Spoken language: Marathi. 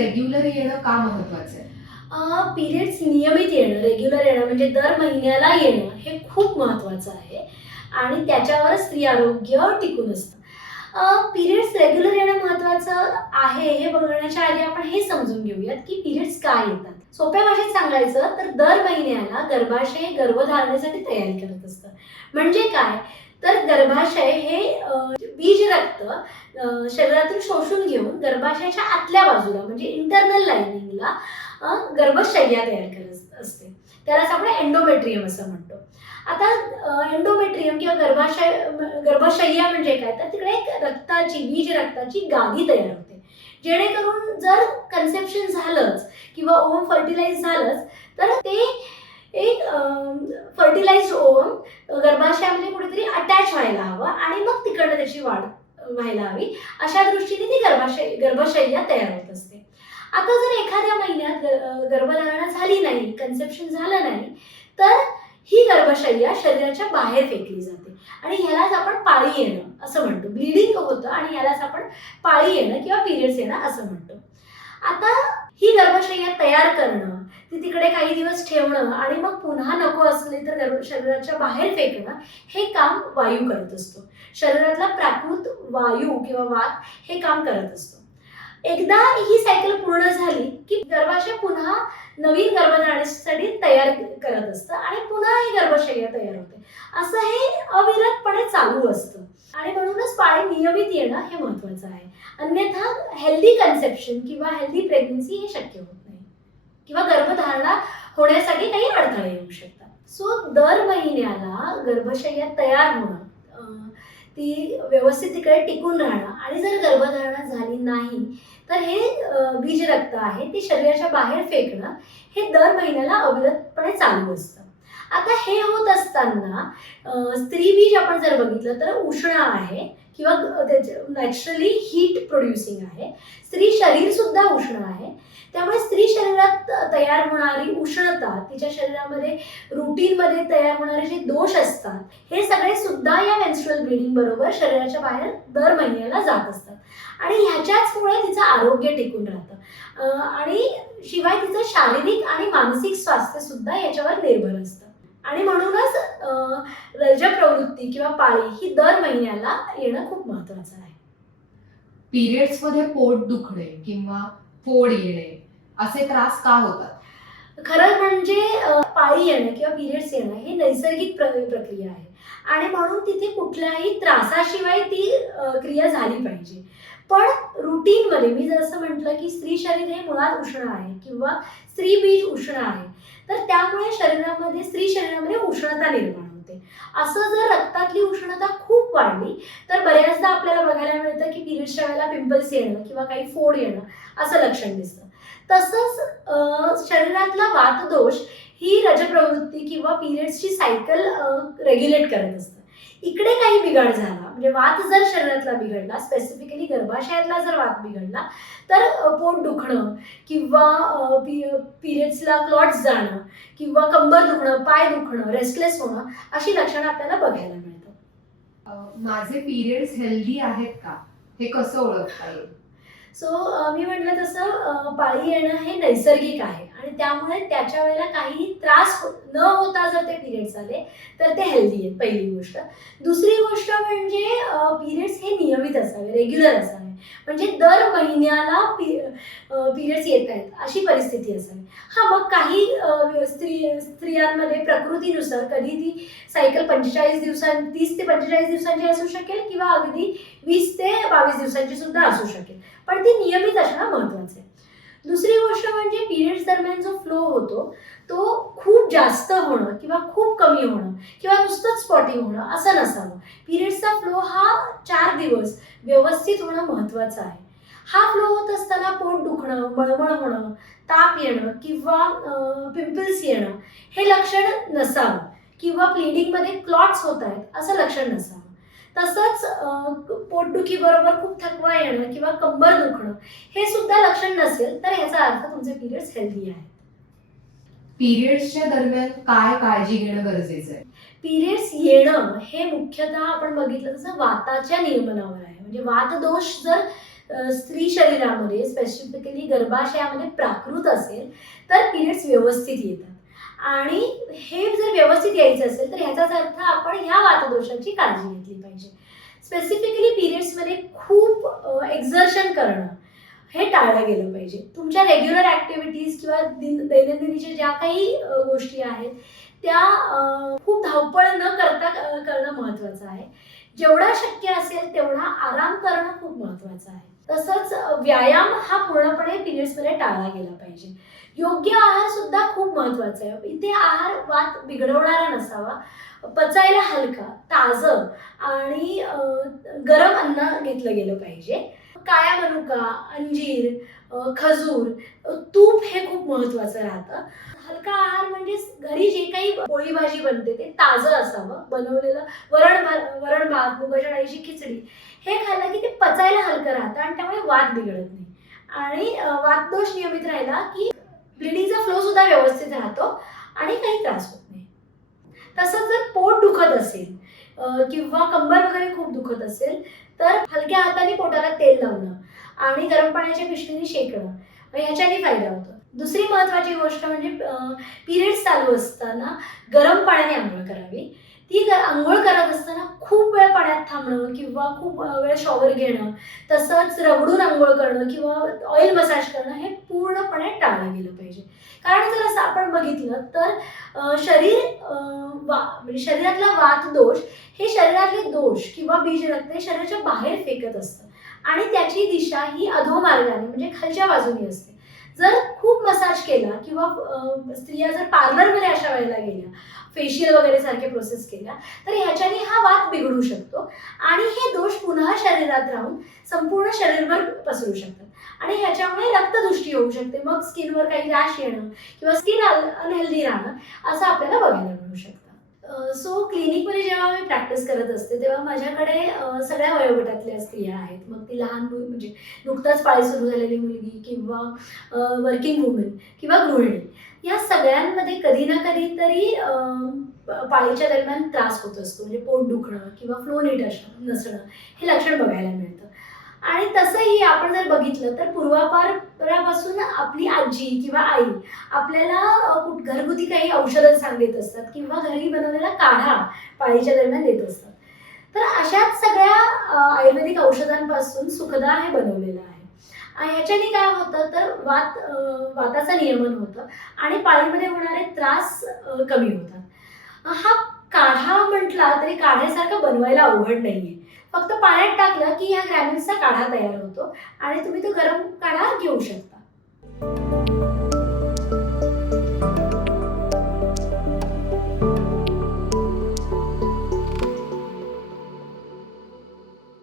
रेग्युलर येणं का महत्वाचं आहे? पिरियड्स नियमित येणं, रेग्युलर येणं म्हणजे दर महिन्याला येणं हे खूप महत्त्वाचं आहे आणि त्याच्यावर स्त्री आरोग्य टिकून असतं. पिरियड्स रेग्युलर येणं महत्त्वाचं आहे हे बघण्याच्या आधी आपण हे समजून घेऊयात की पिरियड्स का येतात. सोप्या भाषेत सांगायचं तर दर महिन्याला गर्भाशय गर्भधारणेसाठी तयारी करत असतं. म्हणजे काय? तर गर्भाशय हे बीज रक्त शरीरातून शोषून घेऊन गर्भाशयाच्या आतल्या बाजूला म्हणजे इंटरनल लाइनिंगला गर्भशय्या तयार करत असते. त्यालाच आपण एंडोमेट्रियम असं म्हणतो. आता एंडोमेट्रियम किंवा गर्भशय्या म्हणजे काय? तर तिकडे एक बीज रक्ताची गादी तयार होते. जेणेकरून जर कन्सेप्शन झालंच किंवा ओव्हम फर्टिलाइज झालंच तर ते एक फर्टिलाइज्ड ओव्हम गर्भाशयामध्ये कुठेतरी अटॅच व्हायला हवं आणि मग तिकडनं त्याची वाढ व्हायला हवी. अशा दृष्टीने ती गर्भशय्या तयार होत असते. आता जर एखाद्या महिन्यात गर्भधारणा झाली नाही, कन्सेप्शन झालं नाही, तर ही गर्भशय्या शरीराच्या बाहेर फेकली जाते आणि ह्यालाच आपण पाळी येणं असं म्हणतो. ब्लिडिंग होतं आणि ह्यालाच आपण पाळी येणं किंवा पिरियड्स येणं असं म्हणतो. आता ही गर्भशय्या तयार करणं, ती तिकडे काही दिवस ठेवणं आणि मग पुन्हा नको असले तर शरीराच्या बाहेर फेकणं हे काम वायू करत असतो. शरीरातला प्राकृत वायू किंवा वात हे काम करत असतो. एकदा ही सायकल पूर्ण झाली की गर्भाशय पुन्हा नवीन गर्भधारणेसाठी तयार करत असतं आणि पुन्हा ही गर्भशय्या तयार होते. असं हे अविरतपणे चालू असतं आणि म्हणूनच पाळी नियमित येणं हे महत्वाचं आहे. अन्यथा हेल्दी कन्सेप्शन किंवा हेल्दी प्रेग्नन्सी हे शक्य होत नाही किंवा गर्भधारणा होण्यासाठी काही अडथळे येऊ शकतात. सो दर महिन्याला गर्भशय्या तयार होणं, ती व्यवस्थित तिकडे टिकून राहणं आणि जर गर्भधारणा झाली नाही तर हे बीज रक्त आहे ते शरीराच्या बाहेर फेकणं हे दर महिन्याला अविरतपणे चालू असतं. आता हे होत असताना स्त्री बीज आपण जर बघितलं तर उष्ण आहे किंवा नॅचरली हीट प्रोड्युसिंग आहे. स्त्री शरीर सुद्धा उष्ण आहे. त्यामुळे स्त्री शरीरात तयार होणारी उष्णता, तिच्या शरीरामध्ये रुटीनमध्ये तयार होणारे जे दोष असतात हे सगळे सुद्धा या मेन्स्ट्रुअल ब्लिडिंग बरोबर शरीराच्या बाहेर दर महिन्याला जात असतात आणि ह्याच्याचमुळे तिचं आरोग्य टिकून राहतं आणि शिवाय तिचं शारीरिक आणि मानसिक स्वास्थ्य सुद्धा याच्यावर निर्भर असतं आणि म्हणूनच रजप्रवृत्ती किंवा पाळी ही दर महिन्याला येणं खूप महत्वाचं आहे. पिरियड्स मध्ये पोट दुखणे किंवा फोड येणे असे त्रास का होतात? खरं म्हणजे पाळी येणं किंवा पिरियड्स येणं ही नैसर्गिक प्रक्रिया आहे आणि म्हणून तिथे कुठल्याही त्रासाशिवाय ती क्रिया झाली पाहिजे. पण रुटीनमध्ये मी जसं म्हटलं की स्त्री शरीर हे मुळात उष्ण आहे किंवा स्त्री बीज उष्ण आहे, तर त्यामुळे स्त्री शरीरामध्ये उष्णता निर्माण होते. असं जर रक्तातली उष्णता खूप वाढली तर बऱ्याचदा आपल्याला बघायला मिळतं की पिरियड्सच्या वेळेला पिंपल्स येणं किंवा काही फोड येणं असं लक्षण दिसतं. तसंच शरीरातला वातदोष ही रजप्रवृत्ती किंवा पिरियड्सची सायकल रेग्युलेट करत असतं. इकडे काही बिघाड झाला म्हणजे वात जर शरीरातला बिघडला, स्पेसिफिकली गर्भाशयातला जर वात बिघडला तर पोट दुखणं किंवा पिरियड्सला क्लॉट्स जाणं किंवा कंबर दुखणं, पाय दुखणं, रेस्टलेस होणं अशी लक्षणं आपल्याला बघायला मिळतात. माझे पिरियड्स हेल्दी आहेत का हे कसं ओळखता येईल? सो मी म्हटलं तसं पाळी येणं हे नैसर्गिक आहे आणि त्यामुळे त्याच्या वेळेला काही त्रास न होता जर ते पिरियड्स आले तर ते हेल्दी आहेत, पहिली गोष्ट. दुसरी गोष्ट म्हणजे पिरियड्स हे नियमित असावे, रेग्युलर असावे. म्हणजे दर महिन्याला पिरियड्स येत आहेत अशी परिस्थिती असावी. मग काही स्त्रियांमध्ये प्रकृतीनुसार कधी ती सायकल 30 ते 45 दिवसांची असू शकेल किंवा अगदी 20 ते 22 दिवसांची सुद्धा असू शकेल, पण ती नियमित असणं महत्वाचं आहे. दुसरी गोष्ट म्हणजे पिरियड्स दरम्यान जो फ्लो होतो तो खूप जास्त होणं किंवा खूप कमी होणं किंवा नुसतंच स्पॉटिंग होणं असं नसावं. पिरियड्सचा फ्लो हा 4 दिवस व्यवस्थित होणं महत्वाचं आहे. हा फ्लो होत असताना पोट दुखणं, मळमळ होणं, ताप येणं किंवा पिंपल्स येणं हे लक्षण नसावं किंवा ब्लिडिंगमध्ये क्लॉट्स होत आहेत असं लक्षण नसावं. तसंच पोटदुखी बरोबर खूप थकवा येणं किंवा कंबर दुखणं हे सुद्धा लक्षण नसेल तर ह्याचा अर्थ तुमचे पिरियड्स हेल्दी आहेत. पिरियड्सच्या दरम्यान काय काळजी घेणं गरजेचं आहे? पिरियड्स येणं हे मुख्यतः आपण बघितलं तसं वाताच्या नियमनावर आहे. म्हणजे वात दोष जर स्त्री शरीरामध्ये स्पेसिफिकली गर्भाशयामध्ये प्राकृत असेल तर पिरियड्स व्यवस्थित येतात. आणि हे जर व्यवस्थित यायचं असेल तर ह्याचाच अर्थ आपण ह्या वातदोषाची काळजी घेतली पाहिजे. स्पेसिफिकली पिरियड्समध्ये खूप एक्झर्शन करणं हे टाळलं गेलं पाहिजे. तुमच्या रेग्युलर ॲक्टिव्हिटीज किंवा दैनंदिनीच्या ज्या काही गोष्टी आहेत त्या खूप धावपळ न करता करणं महत्त्वाचं आहे. जेवढा शक्य असेल तेवढा आराम करणं खूप महत्त्वाचं आहे. तसंच व्यायाम हा पूर्णपणे पिरियड्समध्ये टाळला गेला पाहिजे. योग्य आहार सुद्धा खूप महत्त्वाचा आहे. इथे आहार वात बिघडवणारा नसावा, पचायला हलका, ताजं आणि गरम अन्न घेतलं गेलं पाहिजे. काळ्या मनुका, अंजीर, खजूर, तूप हे खूप महत्त्वाचं राहतं. हलका आहार म्हणजे घरी जे काही पोळी भाजी बनते ते ताजं असावं, बनवलेलं वरण भात, मुगाच्या डाळीची खिचडी हे खाल्लं की ते पचायला हलकं राहतं आणि त्यामुळे वात बिघडत नाही. आणि वातदोष नियमित राहिला की ब्लिडिंगचा फ्लो सुद्धा व्यवस्थित राहतो आणि काही त्रास होत नाही. तसंच जर पोट दुखत असेल किंवा कंबर वगैरे खूप दुखत असेल तर हलक्या हाताने पोटाला तेल लावणं आणि गरम पाण्याच्या पिशवीने शेकणं ह्याच्याने फायदा होतो. दुसरी महत्त्वाची गोष्ट म्हणजे पिरियड्स चालू असताना गरम पाण्याने आंघोळ करावी. ती आंघोळ करत असताना खूप वेळ पाण्यात थांबणं किंवा खूप वेळ शॉवर घेणं, तसंच रगडून आंघोळ करणं किंवा ऑइल मसाज करणं हे पूर्णपणे टाळलं गेलं पाहिजे. कारण जर असं आपण बघितलं तर म्हणजे शरीरातला वातदोष हे शरीरातले दोष किंवा बीजरक्त हे शरीराच्या बाहेर फेकत असतं आणि त्याची दिशा ही अधोमार्गाने म्हणजे खालच्या बाजूने असते. जर खूप मसाज केला किंवा स्त्रिया जर पार्लरमध्ये अशा वेळेला गेल्या, फेशियल वगैरे सारखे प्रोसेस केल्या तर ह्याच्याने हा वात बिघडू शकतो आणि हे दोष पुन्हा शरीरात राहून संपूर्ण शरीरभर पसरू शकतात आणि ह्याच्यामुळे रक्तदृष्टी होऊ शकते. मग स्किनवर काही रॅश येणं किंवा स्किन अनहेल्दी राहणं असं आपल्याला बघायला मिळू शकतं. सो क्लिनिकमध्ये जेव्हा मी प्रॅक्टिस करत असते तेव्हा माझ्याकडे सगळ्या वयोगटातल्या स्त्रिया आहेत. मग ती लहान म्हणजे नुकताच पाळी सुरू झालेली मुलगी किंवा वर्किंग वुमेन किंवा गृहिणी या सगळ्यांमध्ये कधी ना कधी तरी पाळीच्या दरम्यान त्रास होत असतो. म्हणजे पोट दुखणं किंवा फ्लो नीट नसणं हे लक्षण बघायला मिळतं. आणि तसंही आपण जर बघितलं तर पूर्वापारापासून आपली आजी किंवा आई आपल्याला घरगुती काही औषधं सांगत असतात किंवा घरी बनवलेला काढा पाळीच्या दरम्यान देत असतात. तर अशाच सगळ्या आयुर्वेदिक औषधांपासून सुखदा हे बनवलेलं आहे. ह्याच्याने काय होतं तर वाताचं नियमन होतं आणि पाळीमध्ये होणारे त्रास कमी होतात. हा काढा म्हटला तरी काढ्यासारखं बनवायला अवघड नाहीये. फक्त पाण्यात टाकलं की ह्या ग्रॅन्युल्सचा काढा तयार होतो आणि तुम्ही तो गरम काढा घेऊ शकता.